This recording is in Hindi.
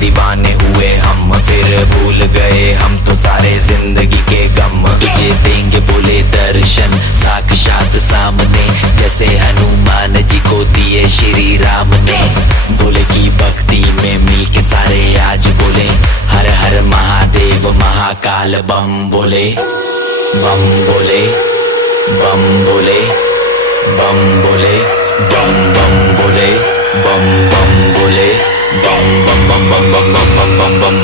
दीवाने हुए हम, फिर भूल गए हम तो सारे जिंदगी के गम। तुझे देंगे बोले दर्शन साक्षात सामने, जैसे हनुमान जी को दिए श्री राम ने। बोले की भक्ति में मिलके सारे आज बोले, हर हर महादेव महाकाल बम बोले। बम बोले, बम बोले, बम बोले, बम बम बोले, बम बम बोले, बम बम बम बम बम बम बम बम बम